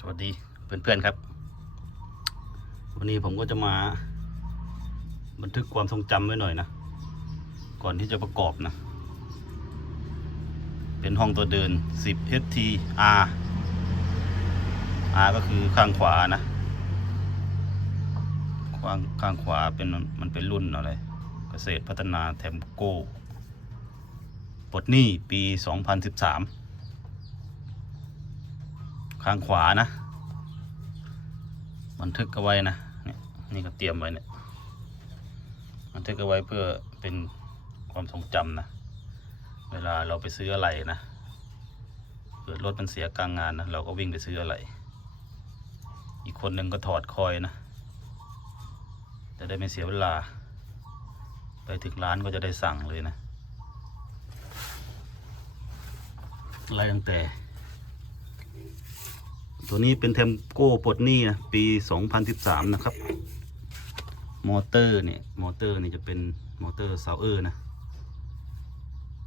สวัสดีเพื่อนๆครับ วันนี้ผมก็จะมา บันทึกความทรงจำไว้หน่อยนะ ก่อนที่จะประกอบนะ เป็นห้องตัวเดิน 10 HT R R ก็คือข้างขวานะ ข้างข้างขวาเป็นมันเป็นรุ่นอะไร เกษตรพัฒนาแทมโก้ปลดหนี้ปี 2013 ข้างขวานะ บันทึกเอาไว้นะเนี่ยนี่ก็เตรียมไว้เนี่ยบันทึกเอาไว้เพื่อเป็นความทรงจำนะ เวลาเราไปซื้ออะไรนะเกิดรถมันเสียกลางงานนะเราก็วิ่งไปซื้ออะไร อีกคนหนึ่งก็ถอดคอยนะจะได้ไม่เสียเวลา ไปถึงร้านก็จะได้สั่งเลยนะไล่ตั้งแต่ ตัวนี้เป็นเทมโก้ปลดหนี้นะปี 2013 นะครับ มอเตอร์เนี่ยมอเตอร์นี่จะเป็นมอเตอร์ซาวเออร์นะ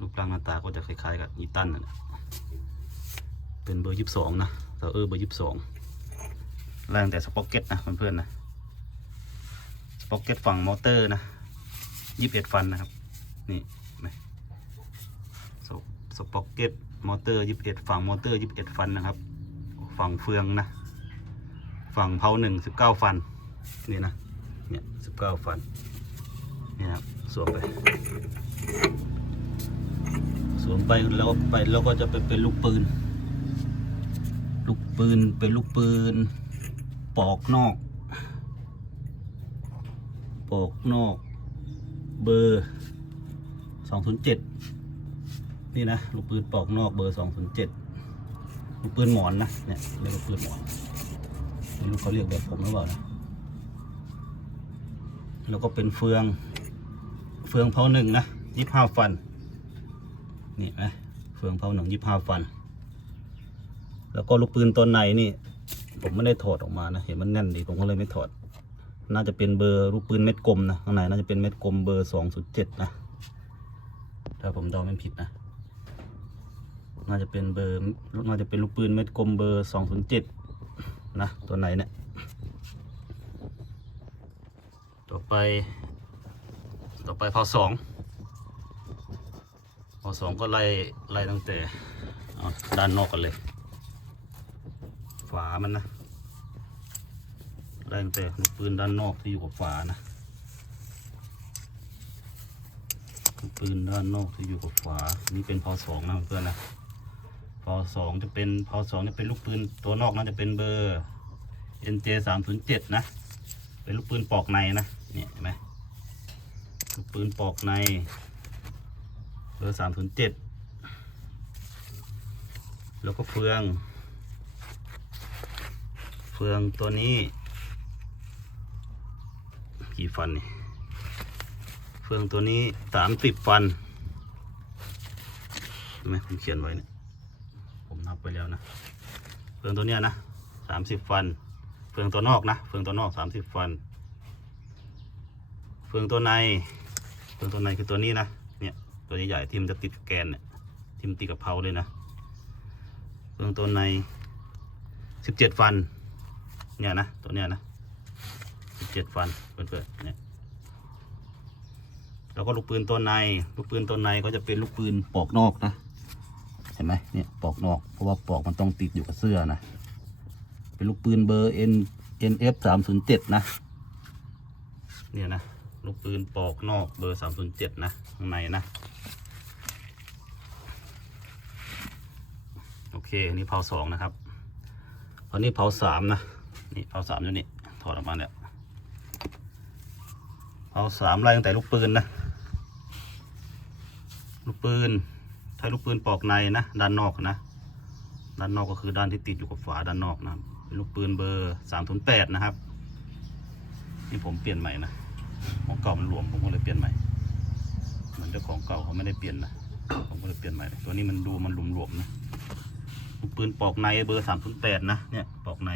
รูปร่างหน้าตาก็จะคล้ายๆกับอีตันนะเป็นเบอร์ 22 นะซาวเออร์เบอร์ 22แรงแต่สป็อกเก็ตนะเพื่อนๆนะสป็อกเก็ตฝั่งมอเตอร์นะ 21 ฟันนะครับ นี่ไหมสสป็อกเก็ตมอเตอร์ 21 ฝั่งมอเตอร์ 21 ฟันนะครับ ฝั่งเฟืองนะ ฝั่งเพาหนึ่งสิบเก้าฟัน นี่นะ เนี่ยสิบเก้าฟัน นี่ครับสวมไป สวมไปแล้วก็ไปแล้วก็จะไปเป็นลูกปืน ลูกปืนเป็นลูกปืน ปอกนอก ปอกนอก เบอร์สองศูนย์เจ็ดนี่นะ ลูกปืนปอกนอกเบอร์สองศูนย์เจ็ด ลูกปืนหมอนนะเนี่ยเรียกลูกปืนหมอนไม่รู้เขาเรียกแบบผมหรือเปล่านะแล้วก็เป็นเฟืองเฟืองเผาหนึ่งนะยี่ห้าฟันนี่นะเฟืองเผาหนึ่งยี่ห้าฟัน แล้วก็ลูกปืนตัวในนี่ ผมไม่ได้ถอดออกมานะเห็นมันแน่นดีผมก็เลยไม่ถอด น่าจะเป็นเบอร์ลูกปืนเม็ดกลมนะข้างในน่าจะเป็นเม็ดกลมเบอร์สองศูนย์เจ็ดนะถ้าผมเดาไม่ผิดนะ น่าจะเป็นเบอร์น่าจะเป็นลูกปืนเม็ดกลมเบอร์สองศูนย์เจ็ดนะ ตัวไหนเนี่ยต่อไป ต่อไปพอสองพอสองก็ไล่ไล่ตั้งแต่ด้านนอกกันเลย ฝามันนะไล่ตั้งแต่ลูกปืนด้านนอกที่อยู่กับฝานะลูกปืนด้านนอกที่อยู่กับฝา นี่เป็นพอสองนะเพื่อนนะ พอสองจะเป็นพอสองจะเป็นลูกปืนตัวนอกน่าจะเป็นเบอร์ NJ สามศูนย์เจ็ดนะ เป็นลูกปืนปอกในนะเนี่ยเห็นไหมลูกปืนปอกใน เบอร์สามศูนย์เจ็ดแล้วก็เฟือง เฟืองตัวนี้กี่ฟันนี่เฟืองตัวนี้สามสิบฟันเห็นไหมผมเขียนไว้เนี่ยับไปแล้วนะเฟืองตัวเนี้ยนะสามสิบฟัน เฟืองตัวนอกนะ เฟืองตัวนอกสามสิบฟัน เฟืองตัวใน เฟืองตัวในคือตัวนี้นะ เนี่ย ตัวใหญ่ๆที่มันจะติดแกนเนี่ยที่มันติดกับเพาเลยนะ เฟืองตัวในสิบเจ็ดฟัน เนี่ยนะ ตัวเนี้ยนะสิบเจ็ดฟันเพื่อนๆเนี่ยแล้วก็ลูกปืนตัวใน ลูกปืนตัวในก็จะเป็นลูกปืนปอกนอกนะ เห็นไหมเนี่ยปอกนอก เพราะว่าปอกมันต้องติดอยู่กับเสื้อนะ เป็นลูกปืนเบอร์ N NF สามศูนย์เจ็ดนะ เนี่ยนะ ลูกปืนปอกนอกเบอร์สามศูนย์เจ็ดนะ ข้างในนะ โอเคนี่เผาสองนะครับตอนนี้เผาสามนะ นี่เผาสามอยู่นี่ ถอดออกมาเนี่ยเผาสามไล่ตั้งแต่ลูกปืนนะ ลูกปืน ช้ลูกปืนปอกในนะ ด้านนอกนะ ด้านนอกก็คือด้านที่ติดอยู่กับฝาด้านนอกนะเป็นลูกปืนเบอร์สามศูนย์แปดนะครับนี่ผมเปลี่ยนใหม่นะของเก่ามันหลวมผมก็เลยเปลี่ยนใหม่เหมือนเจ้าของเก่าเขาไม่ได้เปลี่ยนนะผมก็เลยเปลี่ยนใหม่ตัวนี้มันดูมันหลวมๆนะลูกปืนปอกในเบอร์สามศูนย์แปดนะเนี่ยปอกใน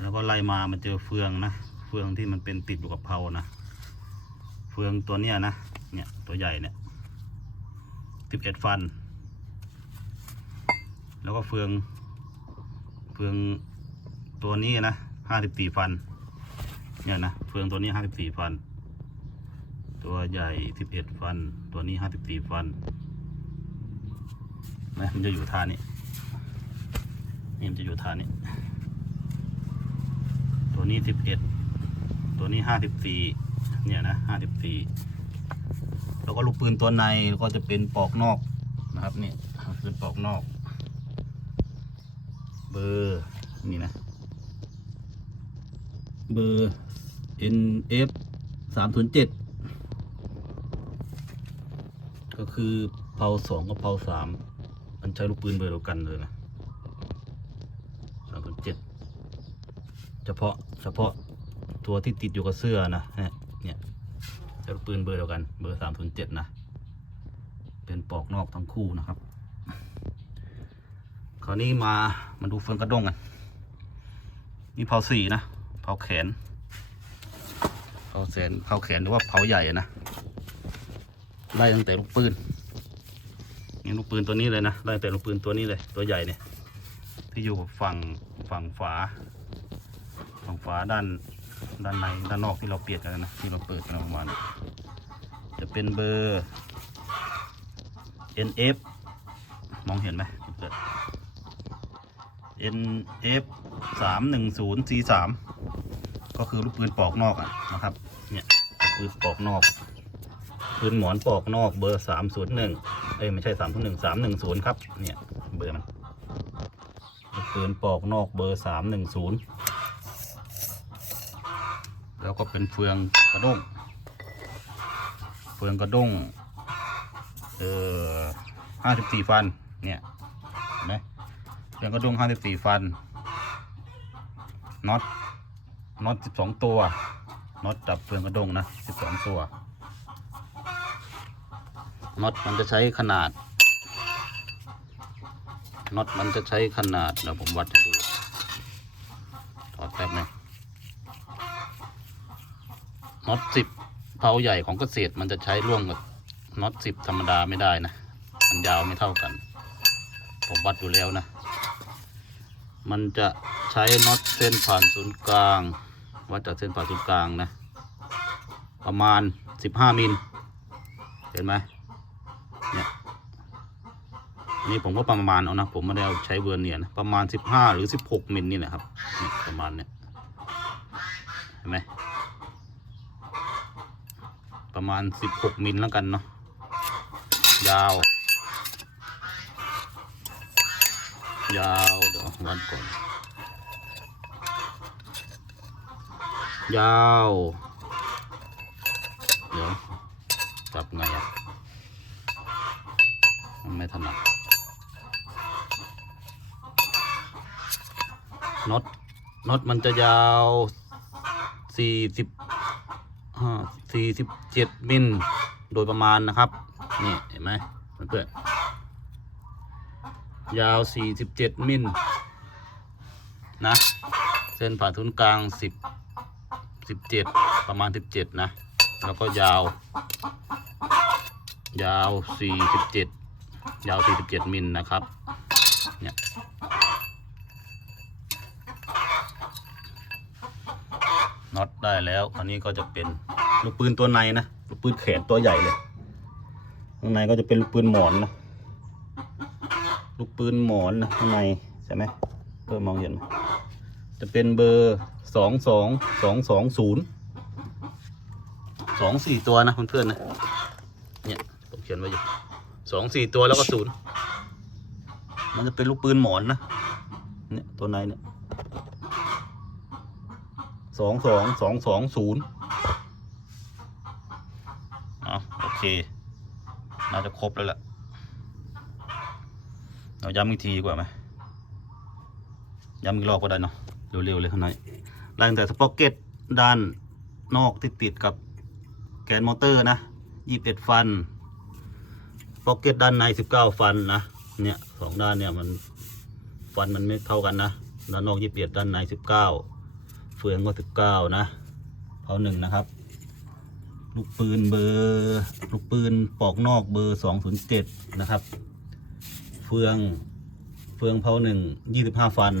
แล้วก็ไล่มามันเจอเฟืองนะเฟืองที่มันเป็นติดอยู่กับเพานะเฟืองตัวเนี้ยนะ เนี่ยตัวใหญ่เนี่ย สิบเอ็ดฟัน แล้วก็เฟือง เฟืองตัวนี้นะห้าสิบสี่ฟัน เนี่ยนะ เฟืองตัวนี้ห้าสิบสี่ฟัน ตัวใหญ่สิบเอ็ดฟัน ตัวนี้ห้าสิบสี่ฟันนะมันจะอยู่ท่านี้ นี่มันจะอยู่ท่านี้ ตัวนี้สิบเอ็ดตัวนี้ห้าสิบสี่เนี่ยนะห้าสิบสี่ แล้วก็ลูกปืนตัวในก็จะเป็นปอกนอกนะครับนี่เปืนปอกนอก เบอร์นี่นะ เบอร์ NF สามศูนย์เจ็ดก็คือเผาสองกับเผาสามมันใช้ลูกปืนเบอร์เดียวกันเลยนะสามศูนย์เจ็ดเฉพาะเฉพาะตัวที่ติดอยู่กับเสื้อนะ เนี่ยเนี่ยใช้ลูกปืนเบอร์เดียวกัน เบอร์สามศูนย์เจ็ดนะ เป็นปอกนอกทั้งคู่นะครับ คราวนี้มา มาดูเฟืองกระด้งกัน นี่เผาสี่นะ เผาแขน เผาแขน เผาแขนหรือว่าเผาใหญ่นะ ไล่ตั้งแต่ลูกปืนนี่ลูกปืนตัวนี้เลยนะ ไล่ตั้งแต่ลูกปืนตัวนี้เลย ตัวใหญ่เนี่ย ที่อยู่ฝั่งฝั่งฝา ฝั่งฝาด้าน ด้านในด้านนอกที่เราเปลี่ยนกันนะที่เราเปิดกันออกมาเนี่ยจะเป็นเบอร์ NF มองเห็นไหมเกิด NF สามหนึ่งศูนย์ C สามก็คือลูกปืนปอกนอกอะนะครับ เนี่ยปืนปอกนอก ปืนหมอนปอกนอกเบอร์สามศูนย์หนึ่งเอ้ยไม่ใช่สามศูนย์หนึ่งสามหนึ่งศูนย์ครับ เนี่ยเบอร์มันปืนปอกนอกเบอร์สามหนึ่งศูนย์ แล้วก็เป็นเฟืองกระด้ง เฟืองกระด้ง เออห้าสิบสี่ฟัน เนี่ยเห็นไหมเฟืองกระด้งห้าสิบสี่ฟัน น็อต น็อตสิบสองตัว น็อตจับเฟืองกระด้งนะสิบสองตัว น็อตมันจะใช้ขนาด น็อตมันจะใช้ขนาดเดี๋ยวผมวัดให้ดูถอดแป๊บหนึง น็อตสิบเผาใหญ่ของเกษตรมันจะใช้ร่วมกับน็อตสิบธรรมดาไม่ได้นะ มันยาวไม่เท่ากัน ผมวัดอยู่แล้วนะ มันจะใช้น็อตเส้นผ่านศูนย์กลาง วัดจากเส้นผ่านศูนย์กลางนะ ประมาณสิบห้ามิล เห็นไหมเนี่ยนี่ผมก็ประมาณเอานะ ผมไม่ได้เอาใช้เวอร์เนียนะ ประมาณสิบห้าหรือสิบหกมิลนี่แหละครับ ประมาณเนี่ย เห็นไหม ประมาณสิบหกมิลแล้วกันเนาะยาว ยาว เดี๋ยววัดก่อน ยาว เดี๋ยวจับไงอะมันไม่ถนัดน็อตน็อตมันจะยาวสี่ ห้าสี่สิบเจ็ดมิลโดยประมาณนะครับ นี่เห็นไหมเพื่อนยาว 47 มิลนะ เส้นผ่าศูนย์กลาง 10 17 ประมาณ 17 นะ แล้วก็ยาว ยาว 47 ยาว 47 มิลนะครับ เนี่ยน็อตได้แล้ว อันนี้ก็จะเป็น ลูกปืนตัวในนะลูกปืนแขนตัวใหญ่เลยข้างในก็จะเป็นลูกปืนหมอนนะลูกปืนหมอนนะข้างในใช่ไหมเพื่อมองเห็นไหมจะเป็นเบอร์สองสองสองสองศูนย์สองสี่ตัวนะเพื่อนๆนะเนี่ยผมเขียนไว้อยู่สองสี่ตัวแล้วก็ศูนย์มันจะเป็นลูกปืนหมอนนะเนี่ยตัวในเนี่ยสองสองสองสองศูนย์อะโอเค น่าจะครบแล้วแหละเราย้ำอีกทีดีกว่าไหมย้ำอีกรอบก็ได้เนาะ เร็วๆเลยข้างในไล่ตั้งแต่สป็อกเก็ตด้านนอกที่ติดกับแกนมอเตอร์นะยี่สิบเอ็ดฟันสป็อกเก็ตด้านในสิบเก้าฟันนะ เนี่ยสองด้านเนี่ยมันฟันมันไม่เท่ากันนะ ด้านนอกยี่สิบเอ็ดด้านในสิบเก้าเฟืองก็สิบเก้านะเอาหนึ่งนะครับ ลูกปืนเบอร์ลูกปืนปอกนอกเบอร์สองศูนย์เจ็ดนะครับ เฟืองเฟืองเผาหนึ่งยี่สิบห้าฟัน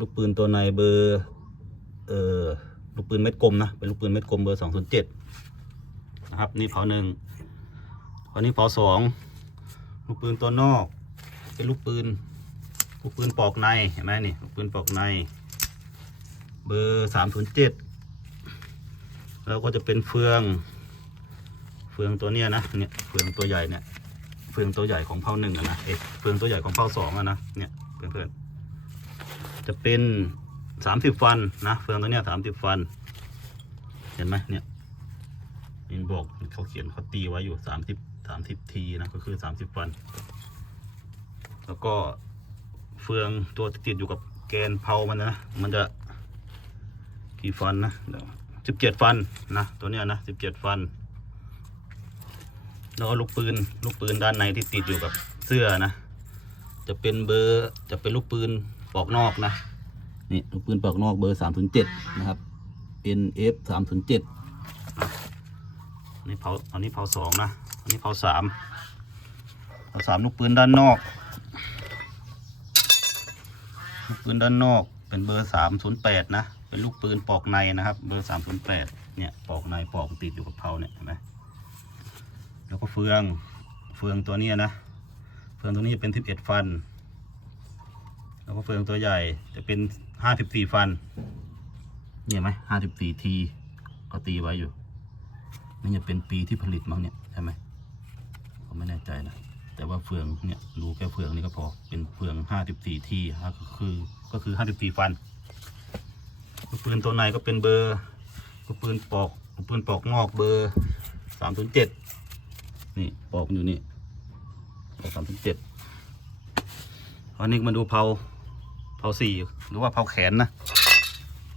ลูกปืนตัวในเบอร์เอ่อลูกปืนเม็ดกลมนะเป็นลูกปืนเม็ดกลมเบอร์สองศูนย์เจ็ดนะครับนี่เผาหนึ่งอันนี้เผาสองลูกปืนตัวนอก เป็นลูกปืนลูกปืนปอกในเห็นไหมนี่ลูกปืนปอกใน เบอร์สามศูนย์เจ็ด แล้วก็จะเป็นเฟือง เฟืองตัวเนี้ยนะเนี่ยเฟืองตัวใหญ่เนี่ยเฟืองตัวใหญ่ของเผาหนึ่งนะเอ๊ะเฟืองตัวใหญ่ของเผาสองอะนะเนี่ยเพื่อนๆจะเป็นสามสิบฟันนะเฟืองตัวเนี้ยสามสิบฟัน เห็นไหมเนี่ยอินบอกเขาเขียนเขาตีไว้อยู่สามสิบสามสิบทีนะก็คือสามสิบฟัน แล้วก็เฟืองตัวติดอยู่กับแกนเผามันนะ มันจะกี่ฟันนะ สิบเจ็ดฟันนะตัวเนี้ยนะสิบเจ็ดฟัน แล้วก็ลูกปืนลูกปืนด้านในที่ติดอยู่กับเสื้อนะ จะเป็นเบอร์จะเป็นลูกปืนปอกนอกนะนี่ลูกปืนปอกนอกเบอร์สามศูนย์เจ็ดนะครับ NF สามศูนย์เจ็ดนี่เผาอันนี้เผาสองนะอันนี้เผาสามเผาสามลูกปืนด้านนอกลูกปืนด้านนอกเป็นเบอร์สามศูนย์แปดนะ เป็นลูกปืนปอกในนะครับ เบอร์สามศูนย์แปดเนี่ยปอกในปอกติดอยู่กับเผาเนี่ยเห็นไหมแล้วก็เฟืองเฟืองตัวนี้นะ เฟืองตัวนี้จะเป็นสิบเอ็ดฟัน แล้วก็เฟืองตัวใหญ่จะเป็นห้าสิบสี่ฟันเนี่ยไหมห้าสิบสี่ทีเขาตีไว้อยู่นี่จะเป็นปีที่ผลิตมั้งเนี่ยใช่ไหมผมไม่แน่ใจนะแต่ว่าเฟืองเนี่ยดูแค่เฟืองนี่ก็พอเป็นเฟืองห้าสิบสี่ทีก็คือก็คือห้าสิบสี่ฟัน ลูกปืนตัวในก็เป็นเบอร์ลูกปืนปอกลูกปืนปอกงอกเบอร์สามศูนย์เจ็ดนี่ปอกอยู่นี่ปอกสามสิบเจ็ดอันนี้มาดูเผาเผาสี่หรือว่าเผาแขนนะ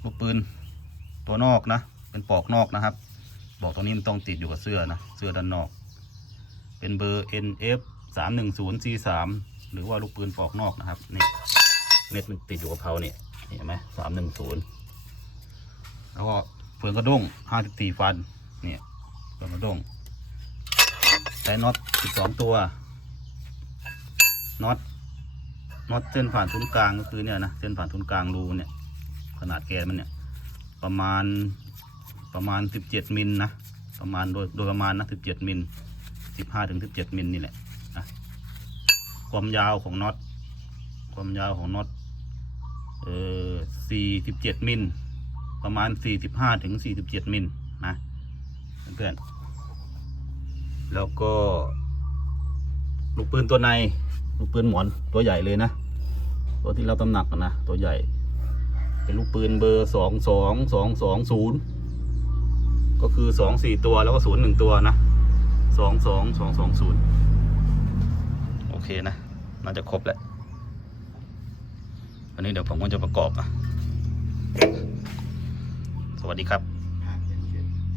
ลูกปืนตัวนอกนะ เป็นปอกนอกนะครับ บอกตรงนี้มันต้องติดอยู่กับเสื้อนะเสื้อด้านนอก เป็นเบอร์ NF สามหนึ่งศูนย์ C สามหรือว่าลูกปืนปอกนอกนะครับนี่เม็ดมันติดอยู่กับเผาเนี่ยเห็นไหมสามหนึ่งศูนย์ แล้วก็เฟืองกระด้งห้าสิบสี่ฟัน เนี่ยเฟืองกระด้งใช้น็อตสิบสองตัว น็อต น็อตเส้นผ่านศูนย์กลางก็คือเนี่ยนะ เส้นผ่านศูนย์กลางรูเนี่ย ขนาดแกนมันเนี่ย ประมาณ ประมาณสิบเจ็ดมิลนะ ประมาณโดยโดยประมาณนะสิบเจ็ดมิลสิบห้าถึงสิบเจ็ดมิลนี่แหละนะความยาวของน็อต ความยาวของน็อต เออสี่สิบเจ็ดมิล ประมาณสี่สิบห้าถึงสี่สิบเจ็ดมิลนะเพื่อนๆแล้วก็ ลูกปืนตัวใน ลูกปืนหมอนตัวใหญ่เลยนะ ตัวที่รับตำหนักนะ ตัวใหญ่ เป็นลูกปืนเบอร์สองสองสองสองศูนย์ก็คือสองสี่ตัวแล้วก็ศูนย์หนึ่งตัวนะสองสองสองสองศูนย์โอเคนะ น่าจะครบแล้วอันนี้เดี๋ยวผมก็จะประกอบนะ วัสดีครับ